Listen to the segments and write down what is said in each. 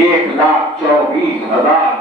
1,24,000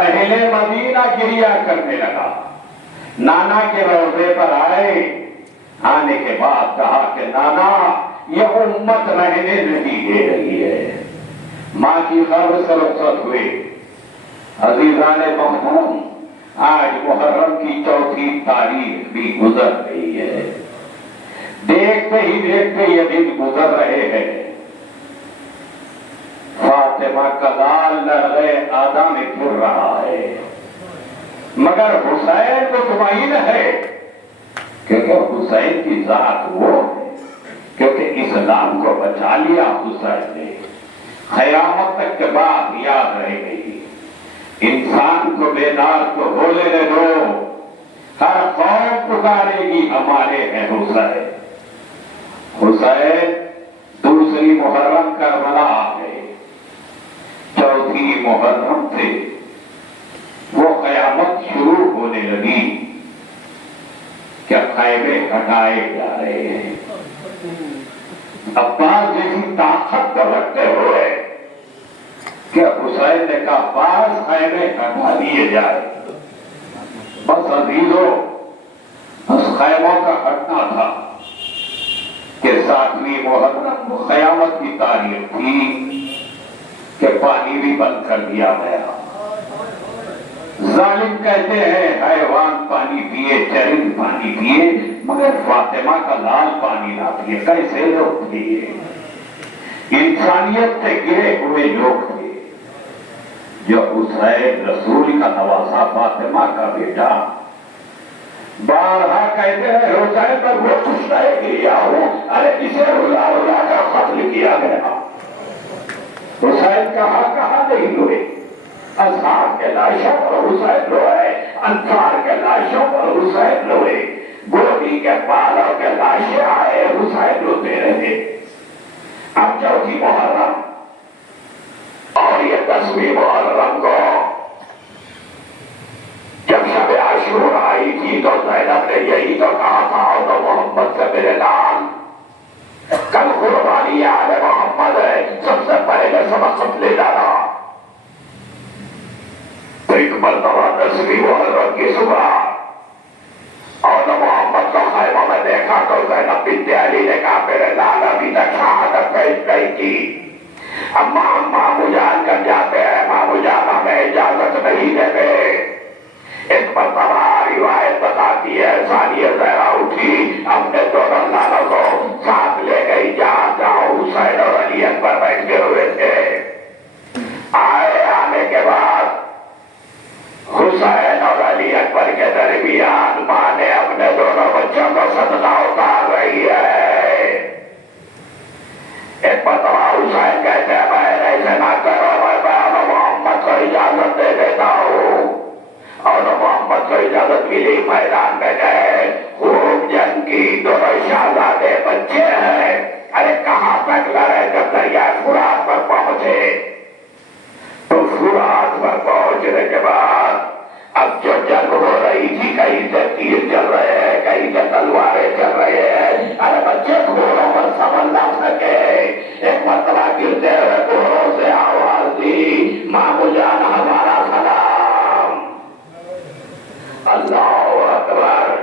اہل مدینہ گریا کرنے لگا. نانا کے روضے پر آئے. آنے کے بعد کہا کہ نانا یہ امت رہنے نہیں دے رہی ہے. ماں کی قبر سے رخصت ہوئے. عزیزان محترم آج محرم کی چوتھی تاریخ بھی گزر گئی ہے. دیکھتے ہی دیکھتے یہ دن گزر رہے ہیں. فاطمہ کا لال لرغے آدھا میں گر رہا ہے مگر حسین مطمئن ہے کیونکہ حسین کی ذات وہ ہے کیونکہ اسلام کو بچا لیا حسین نے. قیامت تک کے بعد یاد رہے گی. انسان کو بیدار تو ہو لینے دو. ہر قوم پکارے گی ہمارے ہیں حسین. حسین دوسری محرم کربلا آ گئے. چوتھی محرم سے وہ قیامت شروع ہونے لگی کہ خیمے ہٹائے جا رہے ہیں. عباس جیسی طاقت کو رکھتے ہوئے کہ حسین نے کہا عباس خیمے ہٹا لیے جائے. بس عزیزوں بس خیموں کا ہٹنا تھا کہ 7ویں محرم قیامت کی تاریخ تھی کہ پانی بھی بند کر دیا گیا. ظالم کہتے ہیں حیوان پانی پیے چرند پانی پیے مگر فاطمہ کا لال پانی نہ پیے. کیسے لوگ پیے؟ انسانیت سے گرے ہوئے لوگ تھے. جو حسین رسول کا نواسا فاطمہ کا بیٹا بارہا کہتے ہیں حسین پر وہ کچھ نہیں کیا ہو. ارے اسے رلا رلا کر قتل کیا گیا. حسین کہاں نہیں ہوئے. اصحاب کے لاشوں پر حسین روئے. انصار کے لاشوں پر حسین روئے. گوبھی کے بالوں کے لاشیں آئے حسین روتے رہے. اب چوتھی محرم اور یہ 10ویں محرم کو جب شب عاشور آئی تھی تو زینب نے یہی تو کہا تھا اور محمد سے میرے نام کل قربانی آل محمد ہے. سب سے پہلے سبق لے ڈالا. تو ایک مرتبہ 10ویں محرم کی صبح اور محمد کو خیمہ میں دیکھا تو زینب بنت علی نے کہا میرے لال ابھی تک شہادت پیش نہیں کی. مامو جان کر جاتے ہیں. مامو جان ہمیں اجازت نہیں دیتے. ایک مرتبہ روایت بتاتی ہے ثانیہ زہرا اٹھی اپنے دونوں لالوں کو ساتھ لے گئی جہاں حسین اور علی اکبر بیٹھے ہوئے تھے. آنے کے بعد حسین اور علی اکبر کے درمیان ماں نے اپنے دونوں بچوں کو صدقہ اتار رہی ہے. ایک مرتبہ حسین کہتے ہیں میں ایسے نہ کرو میں محمد کو اجازت دے دیتا ہوں. اور محمد کو اجازت ملی. میدان میں گئے. خوب جنگ کی. دونوں شہزادے بچے ہیں. ارے کہاں تک لڑے جب دریائے فرات پر پہنچے تو فرات پر پہنچنے کے بعد اب جو جنگ ہو رہی تھی کہیں سے تیر چل رہے ہیں کہیں سے تلواریں چل رہے ہیں. ارے بچے گھوڑوں پر سنبھل نہ سکے. ایک مرتبہ گرتے ہوئے گھوڑوں سے آواز دی مامو جان ہمارا سلام. اللہ اکبر.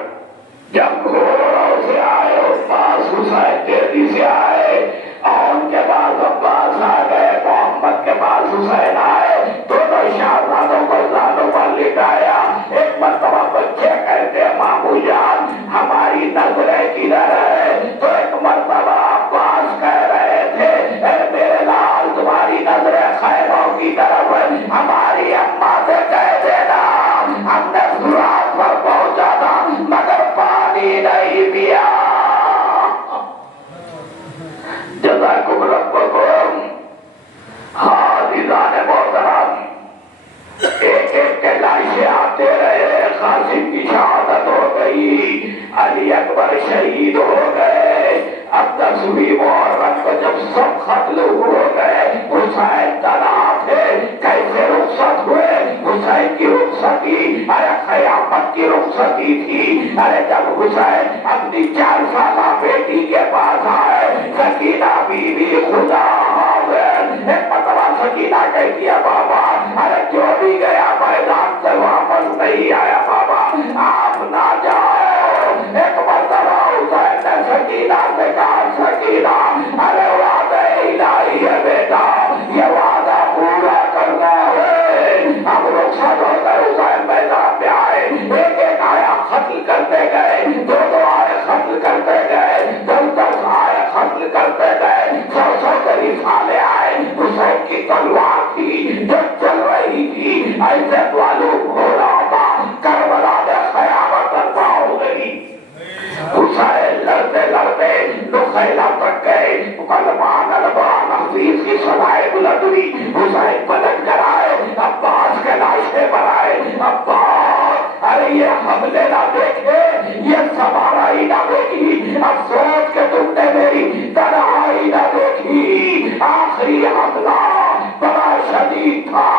جب گھوڑوں سے آئے عباس حسین تیزی سے آئے اور ان کے بعد عباس آ گئے. محمد کے پاس حسین آئے. دونوں شہزادوں کو زانوں پر لٹایا. ایک مرتبہ بچے کہتے ہیں مامو جان ہماری نظریں کدھر ہے. تو ایک مرتبہ عباس کہہ رہے تھے اے میرے لال تمہاری نظریں خیموں کی طرف ہے. ہماری اماں سے کہہ دینا ہم نے فرات پر پہنچا تھا مگر پانی نہیں پیا. جزاکم ربکم. حاضران محترم ایک ایک کے لاشیں آتے رہے. قاسم کی شہادت ہو گئی. علی اکبر شہید ہو گئے. اب 10ویں محرم کو جب سب قتل ہو گئے حسین تنہا تھے. کیسے رخصت ہوئے؟ حسین کی رخصتی ارے قیامت کی رخصتی تھی. ارے جب حسین اپنی 4 سالہ بیٹی کے پاس آئے سکینہ بیوی خدا ایک مرتبہ سکینہ کہتی ہے بابا ارے جو بھی گیا میدان سے واپس نہیں آیا بابا، آپ نہ جاؤ۔ ایک مرتبہ حسین نے سکینہ سے کہا، سکینہ ارے وعدہ الہی ہے بیٹا، یہ وعدہ پورا کرنا ہے۔ اب رخصت ہو کر حسین میدان میں آئے، ایک ایک آیا قتل کرتے گئے، دو دو آئے قتل کرتے گئے، 10 آئے قتل کرتے گئے، 100 رسالے آئے۔ حسین کی تلوار تھی جو چل رہی تھی، ایسے معلوم ہو رہا تھا کربلا میں قیامت برپا ہو گئی۔ حسین لڑتے لڑتے نخیلا تک گئے، کلمان البان حفیظ کی صدائے بلند ہوئی، حسین پلٹ کر آئے، عباس کے لاشے پر آئے، عباس ارے یہ حملے نہ دیکھے، یہ سواری نہ دیکھی، افسوس کہ تم نے میری تنہائی نہ دیکھی۔ آخری حملہ بڑا شدید تھا،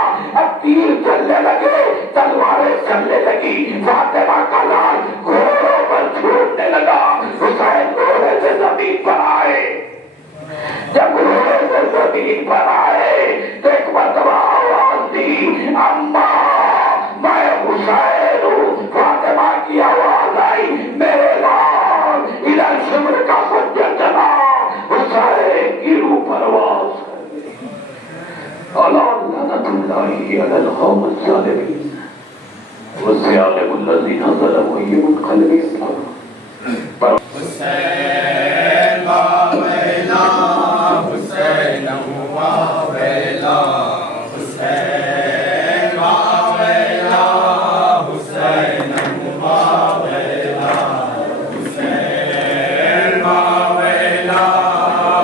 اب تیر چلنے لگے، تلواریں چلنے لگی، فاطمہ کا لال گھوڑوں پر چھوٹنے لگا۔ حسین گھوڑے سے زمین پر آئے، جب گھوڑے سے زمین پر آئے تو ایک مرتبہ آواز دی، اماں میں حسین ہوں۔ فاطمہ کی آواز آئی، میرے لال الہ شمر کا خنجر چلا۔ حسین کی روح پرواز لعنت اللہ علی القوم الظالمین وسيعلم الذين ظلموا أي منقلب ينقلبون۔ حسین واویلا حسین واویلا حسین واویلا حسین واویلا حسین واویلا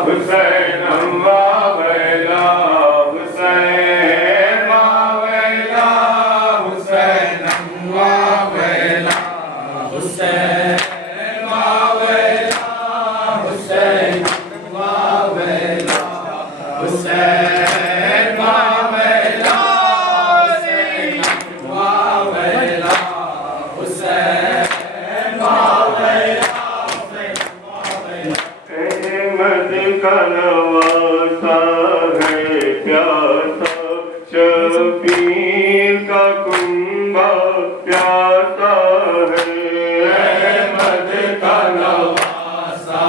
حسین واویلا حسین واویلا حسین واویلا حسین شبیر کا کنبہ پیاسا ہے، احمد کا نواسا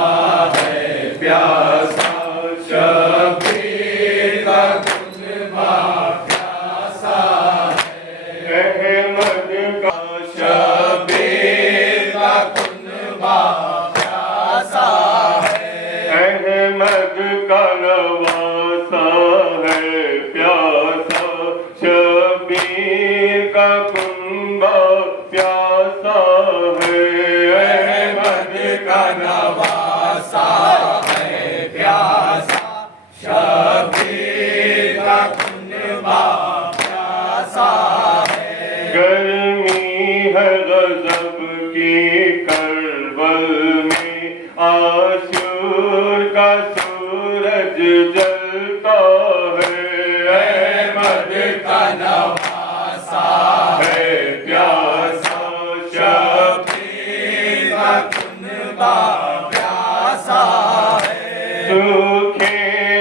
ہے پیاسا، شبیر کا کنبہ پیاسا ہے، احمد کا شبیر کا کنبہ پیاسا ہے، احمد کا نواسا ہے پیاسا، شبیر کا کنبہ پیاسا ہے، احمد کا نواسا ہے پیاسا، شبیر کا کنبہ پیاسا ہے۔ گرمی ہے غضب کی کربل میں، عاشور کا سورج جلتا ہے، احمد کا نواسا ہے پیاسا، شبیر کا کنبہ پیاسا ہے۔ سوکھے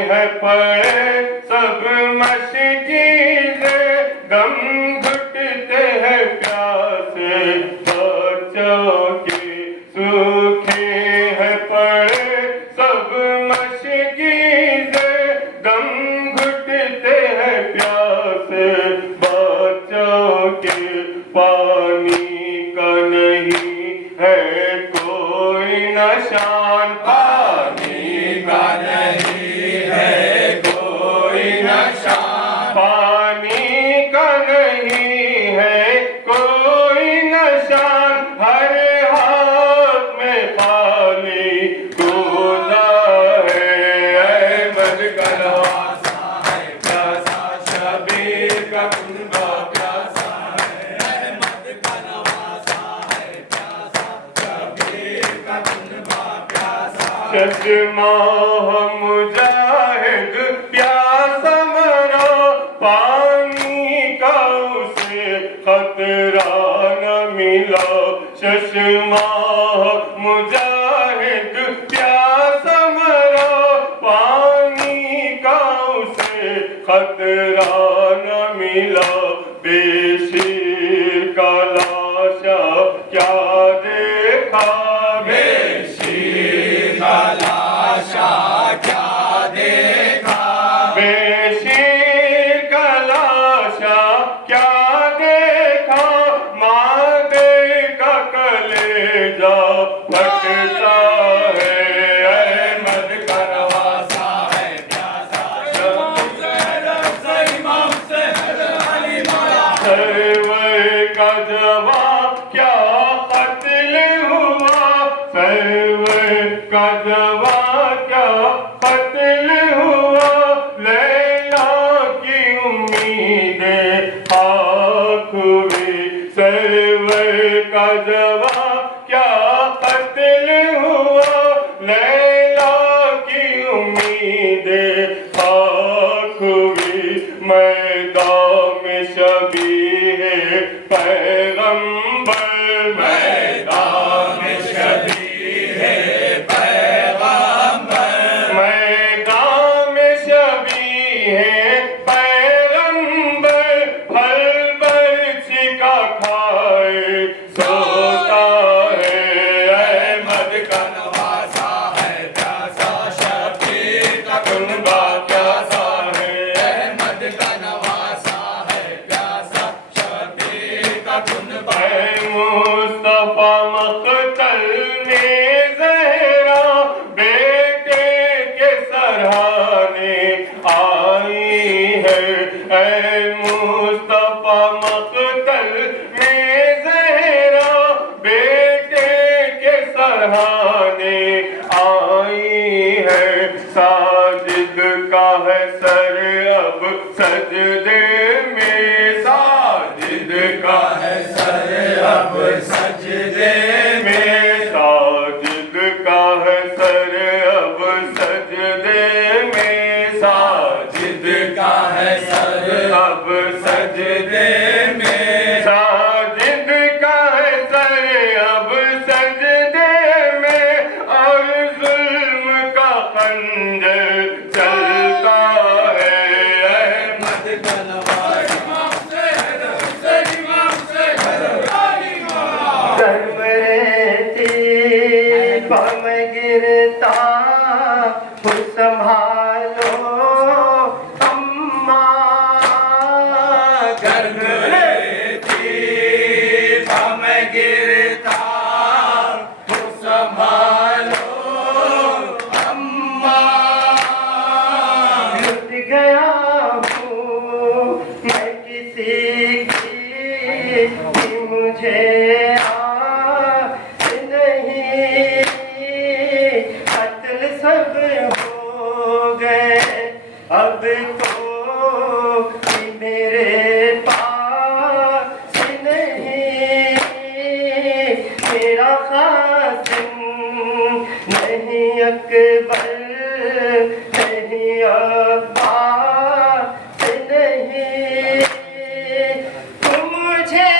ہیں پڑے سب مشکیزیں، دم گھٹتے ہیں پیاسے بچوں کے، سوکھے ہیں پڑے سب مشکیزیں، دم گھٹتے ہیں پیاسے بچوں کے، پانی کا نہیں ہے کوئی نشان، پانی کا نہیں ہے کوئی نشان، پانی کا نہیں ہے کوئی نشان، ہر ہاتھ میں خالی کوزہ ہے، احمد کا نواسا ہے پیاسا، شبیر کا کنبہ پیاسا ہے، احمد کا نواسا ہے پیاسا، شبیر کا کنبہ پیاسا۔ چشمہ مجاہد پیاسا مرا، پانی کا اسے خطرہ نہ ملا، چشمہ مجاہد پیاسا مرا، پانی کا اسے خطرہ نہ ملا، میرا پھٹتا ہے احمد کا نواسا ہے پیاسا سرور کا جواب کیا قتل ہوا سرور کا جواب کیا قتل ہوا لیلا کی امیدیں خاک ہوئی سرور کا جواب کیا قتل ہوا لیلا کی امیدیں خاک ہوئی میدان میں شبیہ پیغمبر میدان میں شبیہ میدان میں شبیہ پیغمبر پھل برچی کا کھائے سوتا ہے احمد کا نواسا ہے پیاسا شبیر کا کنبہ پیاسا ہے احمد کا نواسا ہے پیاسا شبیر کا کنبہ مصطفیٰ مقتل میں زہرا بیٹے کے سرہانے آئی ہے اے مصطفیٰ مقتل میں زہرا بیٹے کے سرہانے آئی ہے ساجد کا ہے سر اب سجدے میں ساجد کا ہے سر اب سجدے میں ساجد کا ہے سر اب سجدے میں ساجد کا ہے سر اب سجدے میں ساجد کا ہے سر اب سجدے میں اور ظلم کا خنجر چلتا ہے احمد کا پم گرتا ہوں سنبھالو اماں گرگ لیتی پم گرتا ہوں سنبھالو اماں لٹ گیا ہوں میں کسی کی کہ مجھے قتل سب ہو گئے اب تو میرے پاس نہیں میرا خاصم نہیں اکبر نہیں عباس نہیں تم مجھے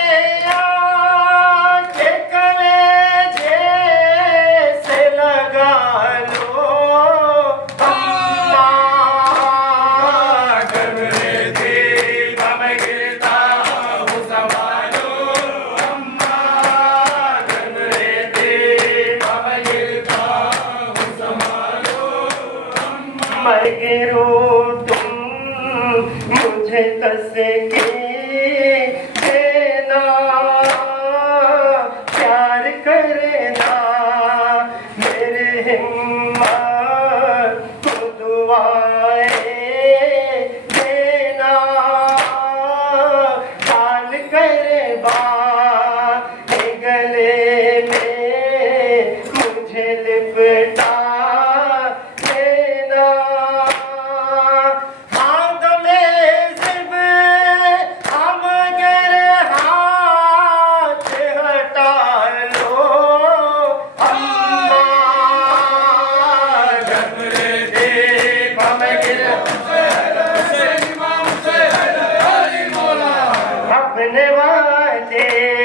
میں گروں تم مجھے تسکین دینا پیار کرنا میرے ہمت کو دعائیں دینا حال کرے بات گلے میں مجھے لپٹا اپنے وعدے